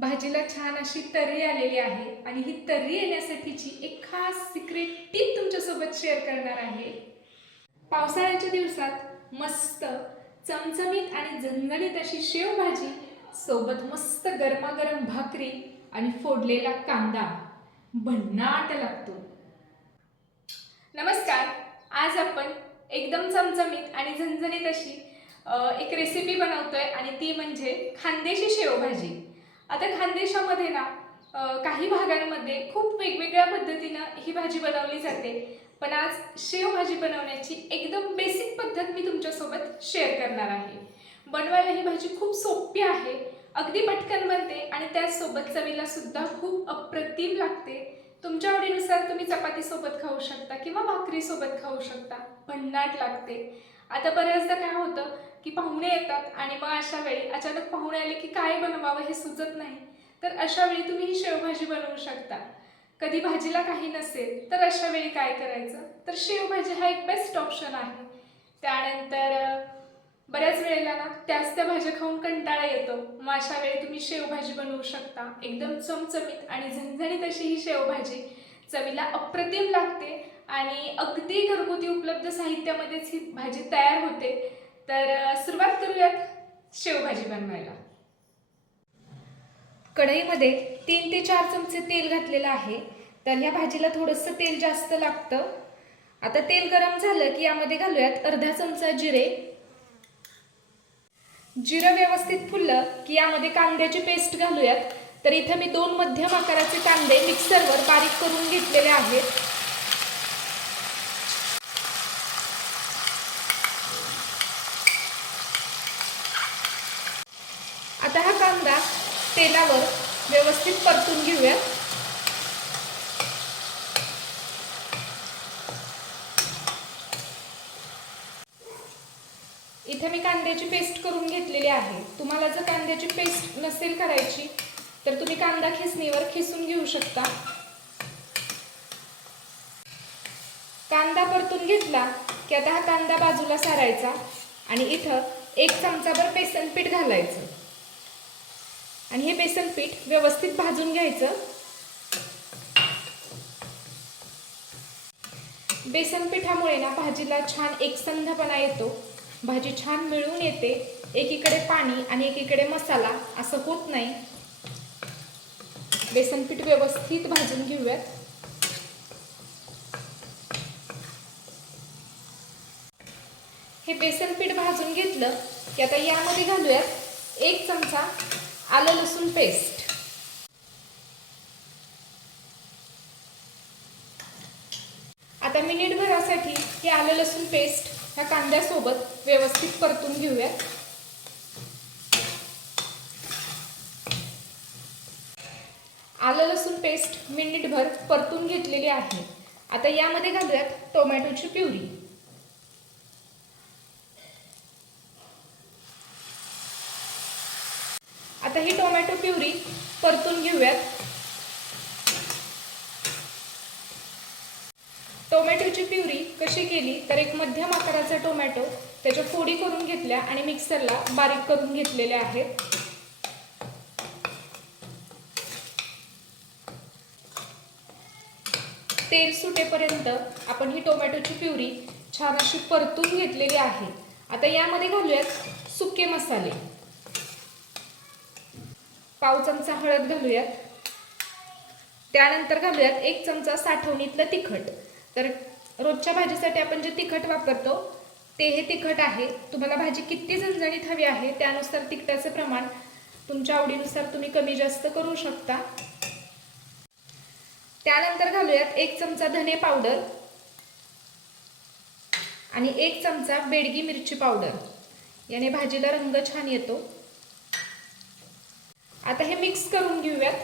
भाजीला छान अशी तर्री आलेली आहे आणि ही तर्री येण्यासाठीची एक खास सिक्रेट टीप तुमच्यासोबत शेअर करणार आहे. पावसाळ्याच्या दिवसात मस्त चमचमीत आणि झणझणीत अशी शेवभाजी सोबत मस्त गरमागरम भाकरी आणि फोडलेला कांदा. भन्नाट लागतो. नमस्कार आज आपण एकदम चमचमीत आणि झणझणीत अशी एक रेसिपी बनवतोय आणि ती म्हणजे खानदेशी शेवभाजी. आता खानदेशामध्ये ना काही भागांमध्ये खूप वेगवेगळ्या पद्धतीनं ही भाजी बनवली जाते. पण आज शेवभाजी बनवण्याची एकदम बेसिक पद्धत मी तुमच्यासोबत शेअर करणार आहे. बनवायला ही भाजी खूप सोपी आहे अगदी पटकन बनते आणि त्याचसोबत चवीला सुद्धा खूप अप्रतिम लागते. तुमच्या आवडीनुसार तुम्ही चपातीसोबत खाऊ शकता किंवा भाकरीसोबत खाऊ शकता भन्नाट लागते. आता बऱ्याचदा काय होतं की पाहुणे येतात आणि मग अशा वेळी अचानक पाहुणे आले की काय बनवावं हे सुचत नाही. तर अशा वेळी तुम्ही ही शेवभाजी बनवू शकता. कधी भाजीला काही नसेल तर अशा वेळी काय करायचं? तर शेवभाजी हा एक बेस्ट ऑप्शन आहे. त्यानंतर बऱ्याच वेळेला ना त्याच त्या भाज्या खाऊन कंटाळा येतो. मग अशा वेळी तुम्ही शेवभाजी बनवू शकता. एकदम चमचमीत आणि झणझणीत अशी ही शेवभाजी चवीला अप्रतिम लागते. आणि अगदी घरगुती उपलब्ध साहित्यामध्येच ही भाजी तयार होते. तर सुरुवात करूयात शेवभाजी बनवायला. कढईमध्ये तीन ते चार चमचे तेल घातलेलं आहे. तर ह्या भाजीला थोडंसं तेल जास्त लागतं. आता तेल गरम झालं की यामध्ये घालूयात अर्धा चमचा जिरे. जिरं व्यवस्थित फुललं की यामध्ये कांद्याची पेस्ट घालूयात. तर इथं मी दोन मध्यम आकाराचे कांदे मिक्सरवर बारीक करून घेतलेले आहेत. आता हा कांदा तेलावर व्यवस्थित परतून घेऊयात इथे मी कांद्याची पेस्ट करून घेतलेली आहे. तुम्हाला जर कांद्याची पेस्ट नसेल करायची तर तुम्ही कांदा खिसणीवर खिसून घेऊ शकता. कांदा परतून घेतला की आता हा कांदा बाजूला सारायचा आणि इथं एक चमचाभर बेसन पीठ घालायचं. आणि हे बेसन पीठ व्यवस्थित भाजून घ्यायचं. बेसन पिठामुळे ना भाजीला छान एकसंधपणा येतो. भाजी छान मिळून येते. एकीकडे पाणी आणि एकीकडे मसाला असं होत नाही. बेसन पीठ व्यवस्थित भाजून घेऊयात. हे बेसन पीठ भाजून घेतलं की आता यामध्ये घालूयात एक चमचा आलं लसूण पेस्ट आता मिनिटभरासाठी हे आलं लसूण पेस्ट ह्या कांद्यासोबत व्यवस्थित परतून घेऊयात. आलं लसूण पेस्ट मिनिटभर परतून घेतलेली आहे. आता यामध्ये घालूयात टोमॅटोची प्युरी आता ही टोमॅटो प्युरी परतून घेऊयात. टोमॅटोची प्युरी कशी केली तर एक मध्यम आकाराचा टोमॅटो त्याच्या फोडी करून घेतल्या आणि मिक्सरला बारीक करून घेतलेल्या आहेत. तेल सुटेपर्यंत आपण ही टोमॅटोची प्युरी छान अशी परतून घेतलेली आहे. आता यामध्ये घालूयात सुके मसाले. पाव चमचा हळद घालूयात. त्यानंतर घालूयात एक चमचा साठवणीतलं तिखट. तर रोजच्या भाजीसाठी आपण जे तिखट वापरतो ते हे तिखट आहे. तुम्हाला भाजी किती झणझणीत हवी आहे त्यानुसार तिखटाचं प्रमाण तुमच्या आवडीनुसार तुम्ही कमी जास्त करू शकता. त्यानंतर घालूयात एक चमचा धने पावडर आणि एक चमचा बेडगी मिरची पावडर. याने भाजीला रंग छान येतो. आता हे मिक्स करून घेऊयात.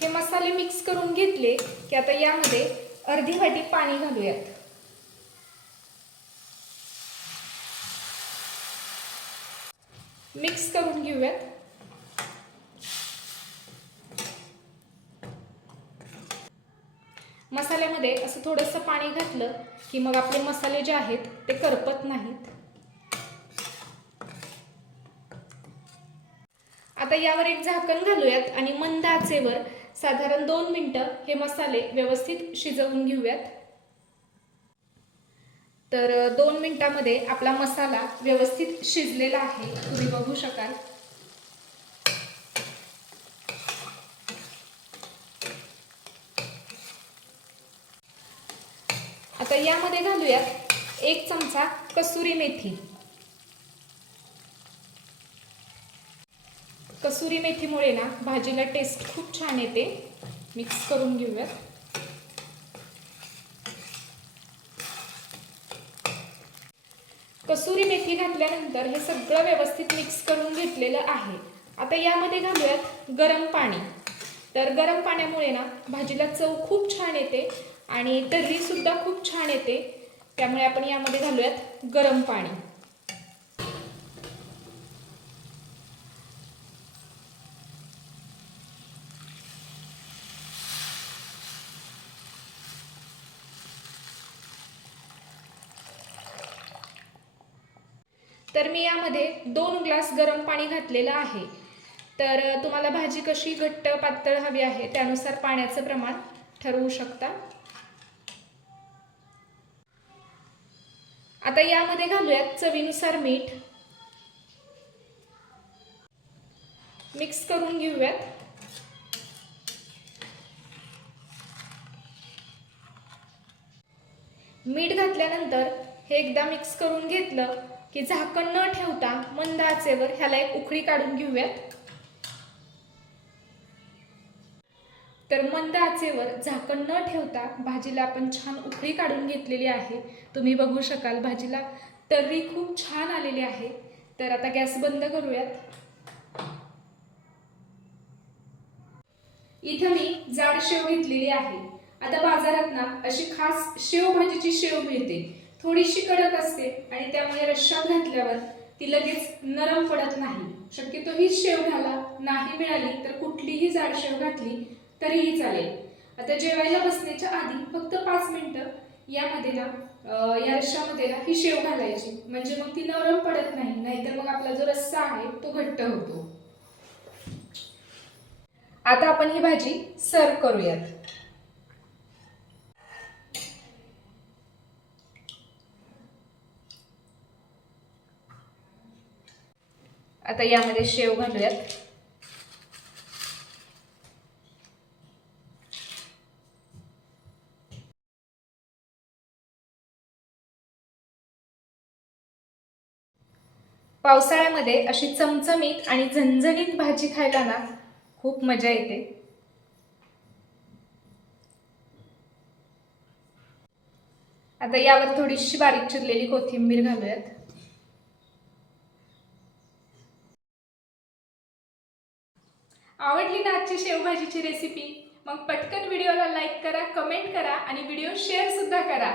हे मसाले मिक्स करून घेतले की आता यामध्ये अर्धी वाटी पाणी घालूयात. मिक्स करून घेऊयात. मसाल्यामध्ये असं थोडंसं पाणी घातलं की मग आपले मसाले जे आहेत ते करपत नाहीत. आता यावर एक झाकण घालूयात आणि मंद आचेवर साधारण दोन मिनटं हे मसाले व्यवस्थित शिजवून घेऊयात. तर दोन मिनटामध्ये आपला मसाला व्यवस्थित शिजलेला आहे. तुम्ही बघू शकाल. तर यामध्ये घालूयात एक चमचा कसुरी मेथी. कसुरी मेथीमुळे ना भाजीला टेस्ट खूप छान येते. मिक्स करून घेऊयात. कसुरी मेथी घातल्यानंतर हे सगळं व्यवस्थित मिक्स करून घेतलेलं आहे. आता यामध्ये घालूयात गरम पाणी. तर गरम पाण्यामुळे ना भाजीला चव खूप छान येते आणि तर्री सुद्धा खूप छान येते. त्यामुळे आपण यामध्ये घालूयात गरम पाणी. तर मी यामध्ये दोन ग्लास गरम पाणी घातलेलं आहे. तर तुम्हाला भाजी कशी घट्ट पातळ हवी आहे त्यानुसार पाण्याचं प्रमाण ठरवू शकता. आता यामध्ये घालूयात चवीनुसार मीठ. मिक्स करून घेऊयात. मीठ घातल्यानंतर हे एकदा मिक्स करून घेतलं की झाकण न ठेवता मंद आचेवर ह्याला एक उकळी काढून घेऊयात. तर मंद आचेवर झाकण न ठेवता भाजीला आपण छान उकळी काढून घेतलेली आहे. तुम्ही बघू शकाल भाजीला तर्री खूप छान आलेली आहे. तर आता गॅस बंद करूयात. इथं मी जाड शेव घेतलेली आहे. आता बाजारात ना अशी खास शेव भाजीची शेव मिळते. थोडीशी कडक असते आणि त्यामुळे रश्शात घातल्यावर ती लगेच नरम पडत नाही. शक्यतो ही शेव घाला नाही मिळाली तर कुठलीही जाड शेव घातली तरीही चालेल. आता जेवायला बसण्याच्या आधी फक्त पाच मिनिटं यामध्ये ना या रश्शामध्ये ना ही शेव घालायची. म्हणजे मग ती नरम पडत नाही नाहीतर मग आपला जो रस्सा आहे तो घट्ट होतो. आता आपण ही भाजी सर्व करूयात. आता यामध्ये शेव घालूयात. पावसाळ्यामध्ये अशी चमचमीत आणि झणझणीत भाजी खायला ना खूप मजा येते. आता यावर थोडीशी बारीक चिरलेली कोथिंबीर घालूयात. आवडली ना आजची शेवभाजीची रेसिपी मग पटकन व्हिडिओला लाईक करा कमेंट करा आणि व्हिडिओ शेअर सुद्धा करा.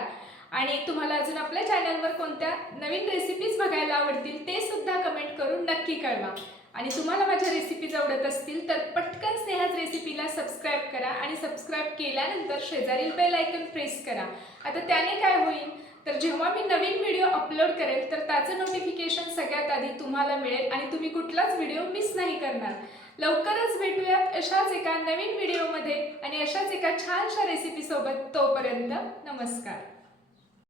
आणि तुम्हाला अजून आपल्या चॅनलवर कोणत्या नवीन रेसिपीज बघायला आवडतील ते सुद्धा कमेंट करून नक्की कळवा. आणि तुम्हाला माझ्या रेसिपीज आवडत असतील तर पटकन स्नेहाच रेसिपीला सबस्क्राईब करा आणि सबस्क्राईब केल्यानंतर शेजारील बेल आयकन प्रेस करा. आता त्याने काय होईल? तर जेव्हा मी नवीन व्हिडिओ अपलोड करेल तर त्याचं नोटिफिकेशन सगळ्यात आधी तुम्हाला मिळेल आणि तुम्ही कुठलाच व्हिडिओ मिस नाही करणार. लवकरच भेटूयात अशाच एका नवीन व्हिडिओमध्ये आणि अशाच एका छानशा रेसिपीसोबत तोपर्यंत नमस्कार.